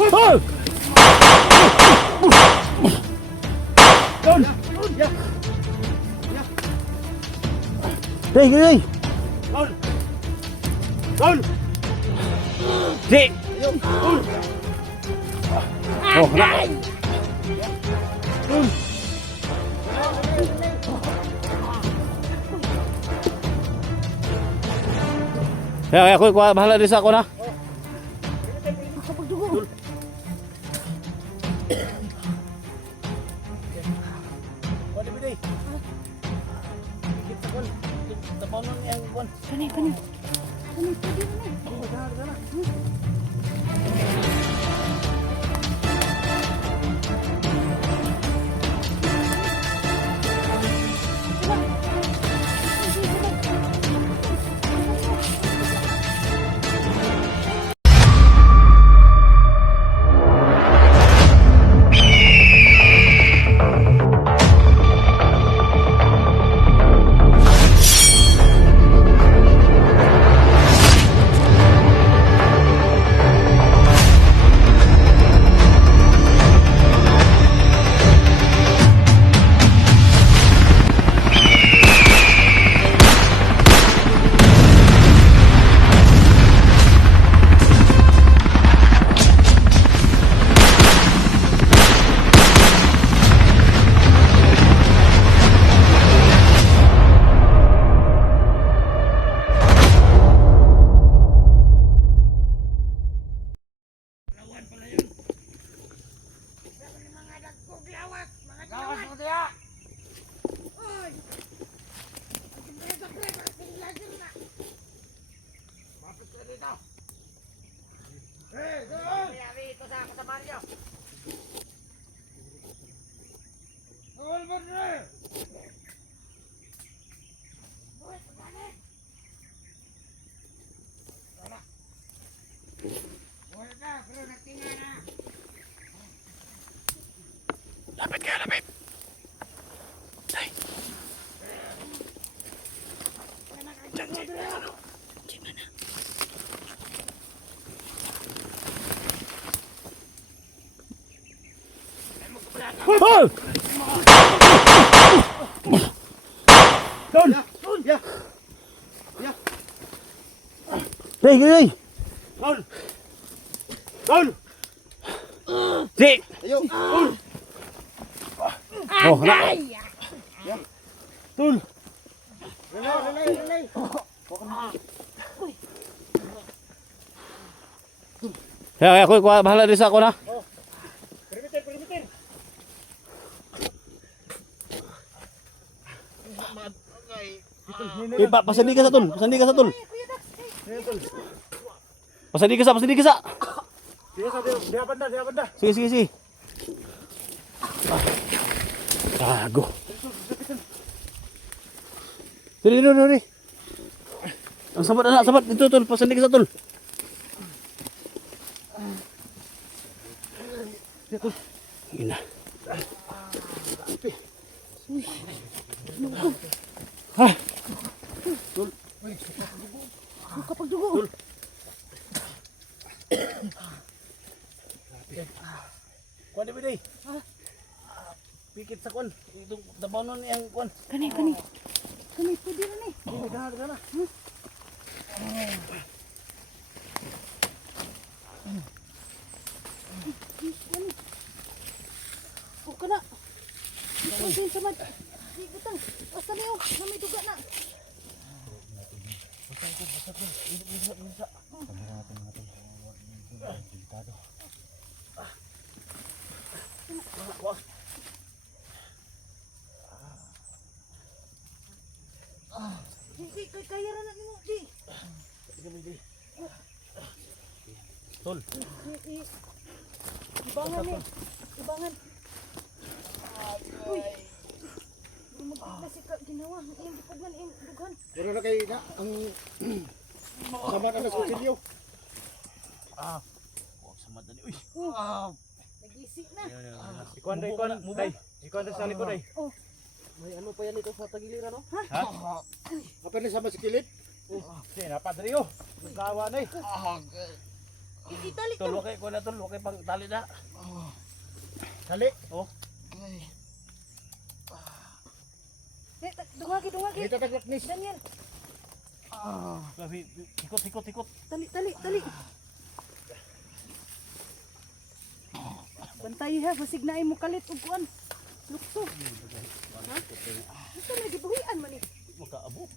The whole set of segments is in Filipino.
Oh! Doon! Ya! Day, day! Doon! Doon! Di! Ayun! Doon! Oh, na! Doon! Kaya ako, bahala din sa ako na. Kuha din biday. Kita kon. Tapanon yang kon. Kani, kani. Kani, pwede na. Sana. Lapit kaya, lapit. Day. Diyan, ano? Diyan na. Oh! Doon! Doon! Ya! Ya! Day, day! Doon! Doon! Di! Ayun! Doon! Oh, na! Doon! Relay! Kaya ako, bahala din sa ako na. Perimeter! Pasandi ka sa tol, pasandi ka sa tol. Pasandi ka sa. Dia banda. Sige, sige, sige. Gago. Dali. Ang sabat anak, sabat. Dito tol, pasandi ka sa tol. Ina. Ha? Kapag dugo. Kuha din biday. Pikit sa kon. Itong tapanon yang kon. Kani, kani. Kani, pwede na eh. Sana. O ka na. Ito din sa mad. Di butang. Basta na yun. May duga na. Di, kaya rin na mo. Di. Tol. Ibangan eh. Ibangan. Uy. Magkakasika ginawa. Iyong dipagman. Iyong dugan. Pero na kayo na ang samat ang kutsilyo. Huwag samat na ni. Uy. Nag-isik na. Ikuan sa likod ay. Oh. May ano pa yan ito sa tagiliran no? Ha? Apa ni sama sa kilid? Sige, napadri oh. Nagkawa na eh. Itali Tol, to. wakay ko na tol, wakay pang tali na. Kali. Oh, Dungagi. Dito taglaknis. Daniel, grabe, ikot. tali. Bantay ha, basig na mo kalit ug kuan. Lukso. Ha? Ito na gibuhian man eh. Makaabot.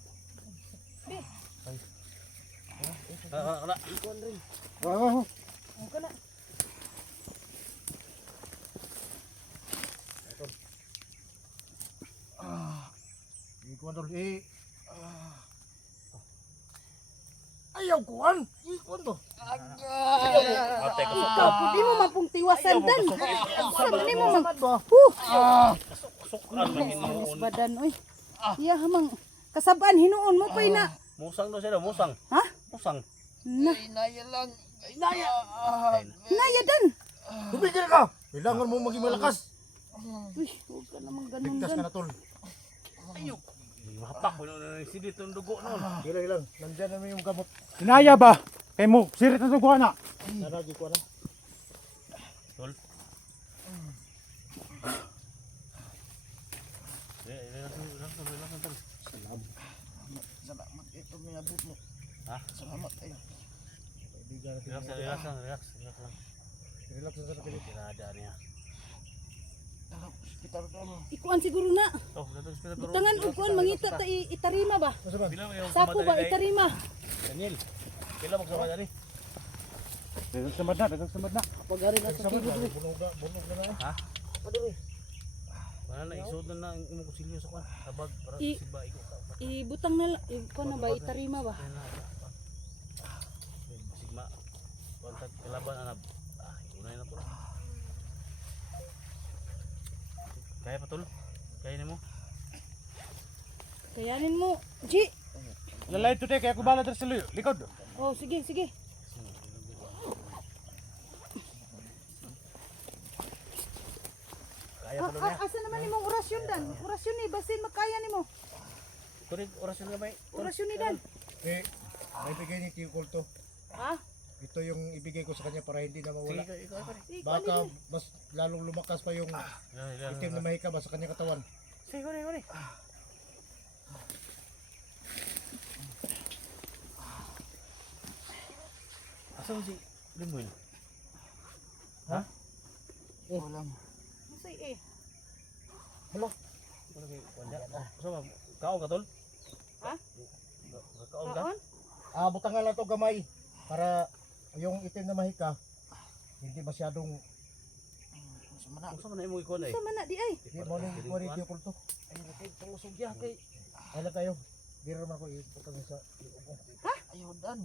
Be, Kana. kuan rin. Oh. Ang kana. Ikuan tol. Ayaw kuan. Ikuan to. Ate ko Ikaw, pwede mo mapong tiwasan dan. Sa man mo man. sukan man Manis hinuon. badan oy. Iya hamang kasabaan hinuon mo pa na. Musang daw siya, musang. Ha? Musang. Na, Inaya lang. naya dan. Tumigil ka. Kailangan mo maging malakas. Uy, huwag ka naman ganun Ligtas ka dan. na tol. Ayok. Mahapak mo na yung sidit ng dugo noon. Ilang. Nandyan naman yung gamot. Sinaya ba? Kay mo, sirit na suguhan na. Naragi ko na. Tol. Relax, tol. Salamat. Ito may abot mo. Ha? Salamat kayo. Kaibigan natin. Relax lang. Relax na sa pilit. Tirada niya. Hospital ka mo. Ikuan siguro na. Oh, dato hospital pero. Butangan ug kuan mangita ta itarima ba? Masa ba? Bila yung Sako ba itarima? Daniel. Kila magsama dali. Dagang samad na. Pagari na sa tibo diri. Bunog na na. Ha? Adiri. Wala na isod na ang imong kusilyo sa kwan. Sabag para I- siba iko. Ibutang na kuan na ba itarima ba? Sigma. Kontak kalaban anab. Unay na to. Kaya pa tol. Kaya nimo. Kayanin mo. Ji. Lalay to kaya ko bala diri sa likod. Oh, sige. Kaya pa niya. Asa naman imong orasyon dan? Orasyon ni basin makaya nimo. Kurig orasyon gamay. Orasyon ni dan. May bigay ni Tio Kulto. Ha? Ito yung ibigay ko sa kanya para hindi na mawala. Ikaw pa. Baka mas lalong lumakas pa yung itim na mahika ba sa kanyang katawan. Sige, kore. Asa mo si Limoy? Ha? Wala. Musay eh. Wala kay wanda. Asa ba? Kaon ka tol? Ha? Kaon ka? Kaon? Butangan lang to gamay para yung itim na mahika hindi masyadong Asa man na imong ikon ay? Sa man na di ay. hindi mo ni Tio Kulto. Ay, nakay pangusugya kay. Ay lang tayo. Di naman ako iputang sa ayaw dan.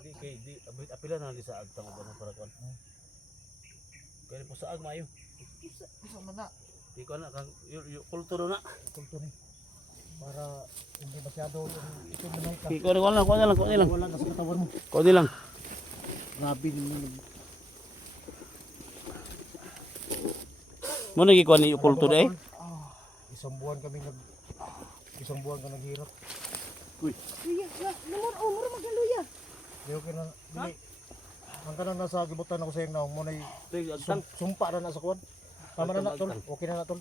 Di kay di apila na di sa agtang uban para kon. Kaya po sa ag maayo. Isa man na Di ko na kang kulturo na. Kulto ni para hindi masyado yung itim na mahika. Ko na lang. Wala ka sa katawan mo. Ko lang. Grabe naman. Mo nagi ko ni kulturo eh. Isang buwan ka naghirap. Luya, mura magluya. Yung kina dili. Ang kanang nasa gibutan ako sa iyong naong mo na Agtang. sumpa na sa kuwan. Tama na na tol. Okay na tol.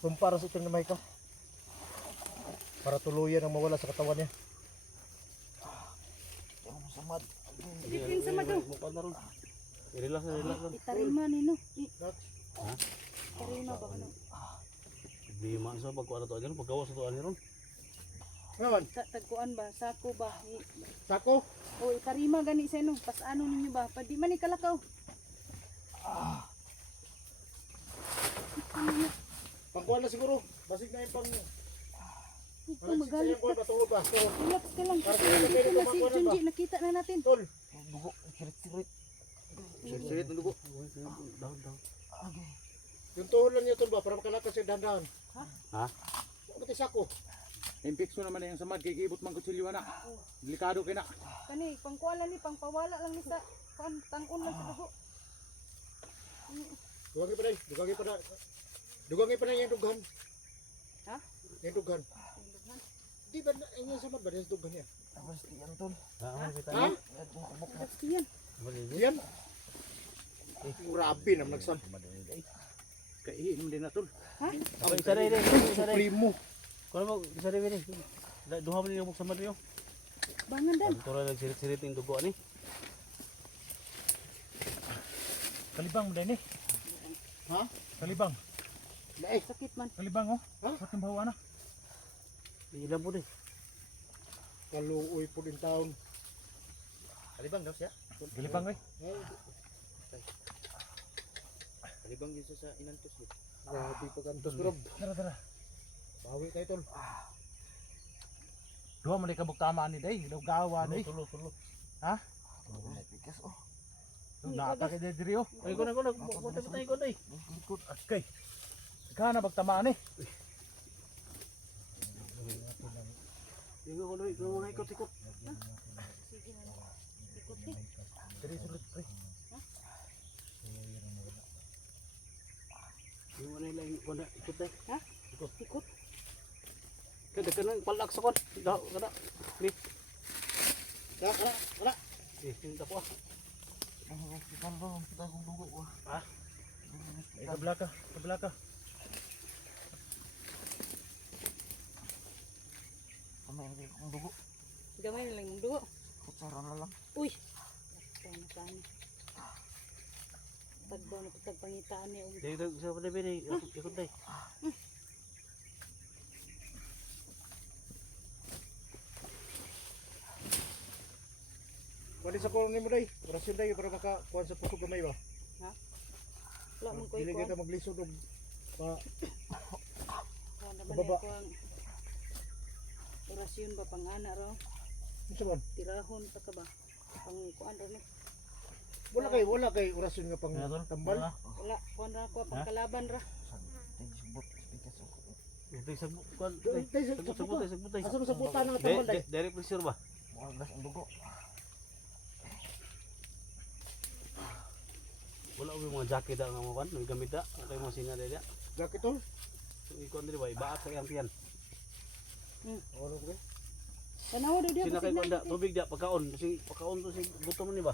Sumpa ra sa itim na mahika. Para tuluyan ang mawala sa katawan niya. Samad. Dipin sa mado. Relax lang. Itarima nino. Ha? Itarima ba ano? Di man sa pagkuan to diyan paggawas to ani ron. Ngayon, Tagkuan ba? Sako ba? sako. O itarima gani sa ino. Pasano ninyo ba? Padi man ikalakaw. Pangkuhan na siguro. Basig na yung pang Ito magalit kuwan ka. patuhod ba? So, Relax ka lang. Kasi Para nandito na si makuha na Junji. Nakita na natin. tol. Sirit ng dugo. Down. Yung tuhod lang niya tol ba para makalakas yung dahan-dahan. Ha? Pati sako. Impekso naman na yung samad kay giibot man kutsilyo na. Delikado kay na. Kani, pangkuan lang ni. Pangpawala lang ni sa tangon lang sa dugo. Dugangin pa na yung dughan. Ha? Yung dughan. Di ba yung samad ba yung dughan niya? Abastian tol. Aman kita Ha? ni. Basta yan. Yan. Grabe naman nagsan. Kaihi naman din na tol. Ha? Abay isa rin isa rin. Primo. Kuno mo isa rin ni. Duha man ni mo sa madyo. Bangan dan. Tura nagsirit-sirit yung dugo ani. Kalibang mo din eh. Ha? Kalibang. Sakit man. Kalibang oh. Ha? Ba't yung bawa na? Ilan po din. Kaluoy po din taon. Kalibang daw siya? Kalibang eh. Kalibang yun sa inantos eh. Grabe pagantos bro. Tara tara. Bawi tayo tol. Duha man di kabuk tamaan ni day. Gawa day. Tulo. Ha? Pikas oh. Naatake day diri oh. Ay ko na. Patay ko day. Okay. Kana bagtamaan eh. Yung ko day, ko mga ikot-ikot. Sige na. Ikot eh. Diri sulit pre. Yung ano lang ko na ikot day. Ha? Ikot. Kada kanang palak sa kon. Kada. Ni. Kara. Tinta ko. Hospital ba? Kita kong dugo ko. Kabla ka. Kamay ang kong dugo. Gamay na lang yung dugo. Kutsara na lang. Uy. Tama. Tagbaw na pagpangitaan niya. Day sa pala bini. Ikot day. Wali sa ko nimo day. Orasyon day para makakuha sa puso gamay ba. Wala mong koy Dili ko. kita maglisod og pa Kuha naman Baba. ako ang orasyon ba pang ana ro. unsa man? Tirahon pa ka ba? Pang kuan ro ni. Wala kay orasyon nga pang tambal. Wala. Kuan ra ko pang kalaban ra. Tayo subot. Pikas oh. Day sa kon. Day sa Sagbut day. Asa sa buta nga tambal day? Dari pressure ba? Muagas ang dugo. Wala ko yung mga jacket nga mo kan, may gamit da, kay mo singa dali. Gakit tol. Ikon diri ba, ibaat kay ang tiyan. Ano ko? Tanaw do dia Sina kay kon da, tubig da pagkaon, kasi pagkaon to si gutom ni ba?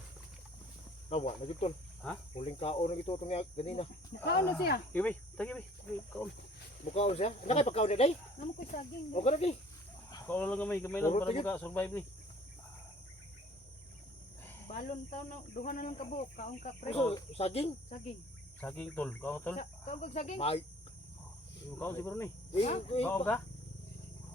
Nawa na gid tol. Ha? Huling kaon na gito tong ganina. Nakaon na siya. Ibi, tagi bi, kaon. Mukaon siya. Nakay pagkaon na day. Namo koy saging. O kana day. Kaon lang gamay lang Puro para tigit. maka-survive ni. Balon taw na duha na lang ka buok. Kaon ka pre. Ano saging? Saging. Saging tol, kaon tol. Kaon kag saging. May. Kaon siguro ni. Ha? Kaon ka?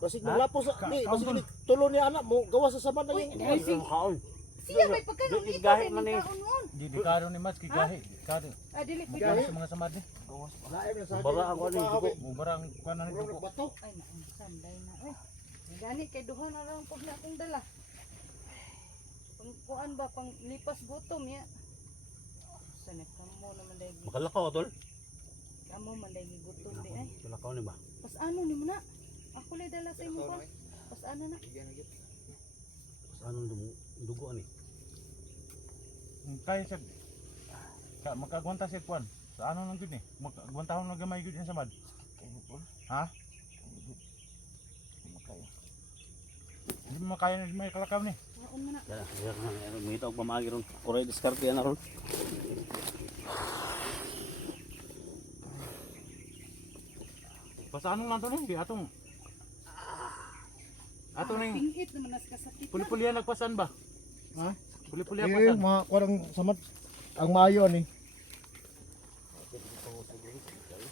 Basig Ha? malapos ni, basig ni tulo ni anak mo gawa sa saman na Uy, yung. Ay, sige. Kaon. Siya may pagkaon Di- ito gahi rin man eh. kaon noon. Di karo ni Mats kigahi. Karo. Ah dili Gahi bitaw. sa mga samad ni. Gawas pa. Lain na saging. Bara ako ni dugo. Mo barang kanan ni dugo. Bato. Ay naunsan day na oy. Gani kay duha na lang pag na akong dala. Pang kuan ba pang lipas gutom ya. Sanay kamo naman day. Makalakaw tol. Kamo man day gutom di ay. Makalakaw ni ba? Pas ano ni mo na? Ako lay dala sa imo pa. Pas ano na? Ano dugo ani? Kaya siya makagwanta siya kuan. Sa ano lang gud ni? Magwantahon na gamay gud yan sa mad. Kaya tol. Ha? Hindi makaya. Hindi mo makaya na may kalakaw ni. Naon mo na. Dala, may tawag pamagi ron. Kuray diskarte yan na ron. Basta ano lang to ni? Atong ning Pingit naman nas kasakit. puli-pulian nagpasan ba? Ha? Puli-pulian Eh, pasan. mga kuan samad ang maayo ni.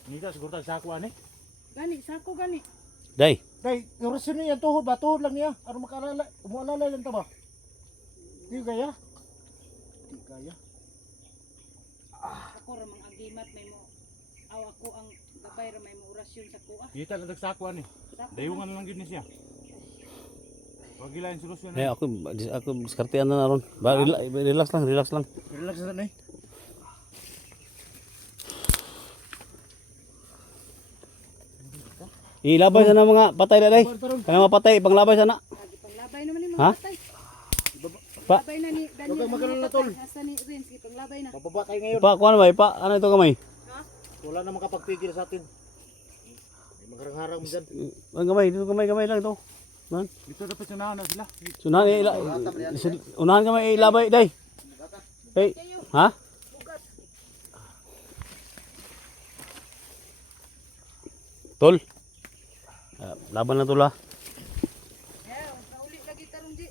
Nita siguro tag sako ani. Gani sako gani. Day. Kay orasyon niya tuhod ba? Tuhod lang niya. Aron makalala, umualala lang ta ba? Di kaya. Di kaya. Ako ra mang agimat may mo. Aw ako ang gabay ra may mo orasyon sa kuha. Nita lang tag sako ani. Sako. Dayungan lang gid ni siya. Wag gila yung solusyon Eh na. ako diskartean na ron. Ba relax lang. Relax na nay. Ilabay sana mga patay na day. Kana mapatay panglabay sana. Lagi panglabay naman ni Ha? mga patay. Pa. Labay na ni Daniel. Huwag kang mag-alala, tol. Asa ni Renz panglabay na. Bababa tayo ngayon. Pa kuan ba ipa? Ano ito gamay? Wala na makapagpigil sa atin. May magharang-harang mo dyan. Ang gamay, dito gamay lang ito. Man. Dito dapat sunahan na sila. Sunahan unahan ka may ilabay day. Hey, ha? Tol. Laban na tol ha. Yeah, nauli lagi tarong di.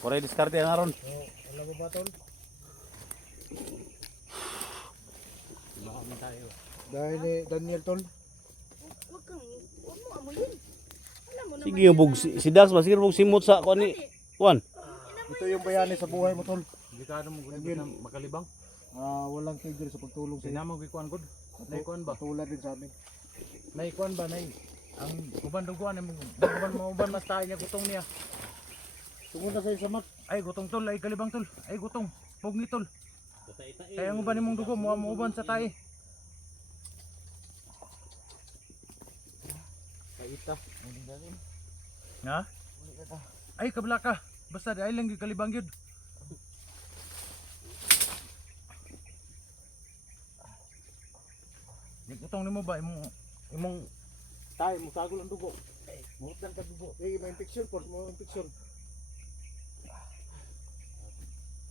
Pore diskarte na ron. Wala ba ba tol? Dahil ni Daniel tol. Huwag mo amuyin. Alam mo naman. Sige yung bug si Dax ba sige bug simot sa kuan ni Juan. Ito yung bayani sa buhay mo tol. Hindi ka mo gud na makalibang. Walang tigil sa pagtulong sa iyo. Sinamang gikuan gud. Nay kuan ba? Tulad din sa amin. Nay kuan ba nay? Ang uban duguan mo uban mas tayo niya gutong niya. Tungod na sa isamat. Ay gutong tol, ay kalibang tol. Ay gutong. Pugni tol. Kaya ang uban nimong dugo mo uban sa tayo. Kaita. Ha? Ay kabla ka. Basta ay lang gyud kalibang gyud. Gutong nimo ba imong tayo mo sagol ang dugo. Mutan ka dugo. Eh, may infection po. May infection.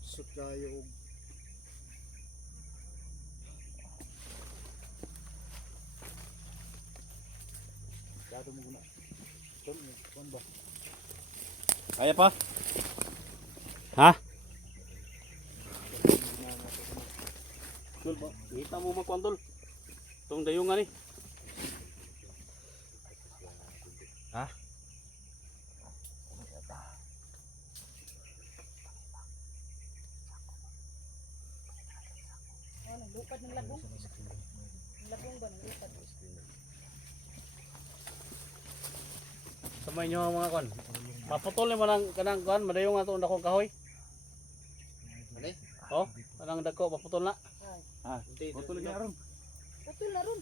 Sut kayo. Dado mo guna. Tol, kuan ba? Kaya pa? Ha? Tol ba? Kita mo magkuan tol. Tong dayungan ni. Ha? Oh, naglupad ng lagong. Ang lagong ba naglupad? Samay nyo ang mga kuan. Maputol ni mo ng kanang kuan, madayong ato akong kahoy. Ani? Oh, kanang dako maputol na. Ah, botol gyud aron. Katul na ron.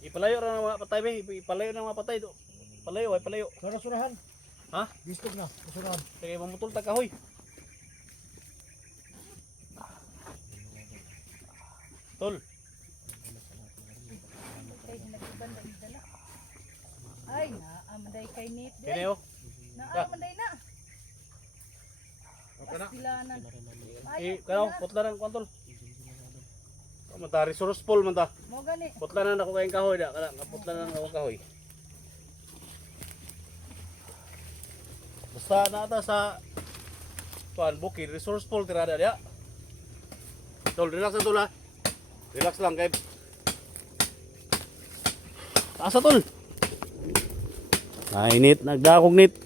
Ipalayo ra ng mga patay be, ipalayo ng mga patay do. Palayo ay palayo. Sana surahan. Ha? Gistog na. Surahan. Kaya mamutol ta kahoy. Tol, Kay hinagiban ba dala. Ay, naamanday kay nit. kini oh. Naamanday na. Okay na. Pilanan. Kano putla ng kuan tol. Mata resourceful man ta. Mo gani. Putla na ako kayong kahoy da, kana putla na ako kahoy. Basta na ata sa kuan bukid resourceful tirada dia. Tol, relax na tol ha. Relax lang kay. Asa tol? Init, nagdakog nit.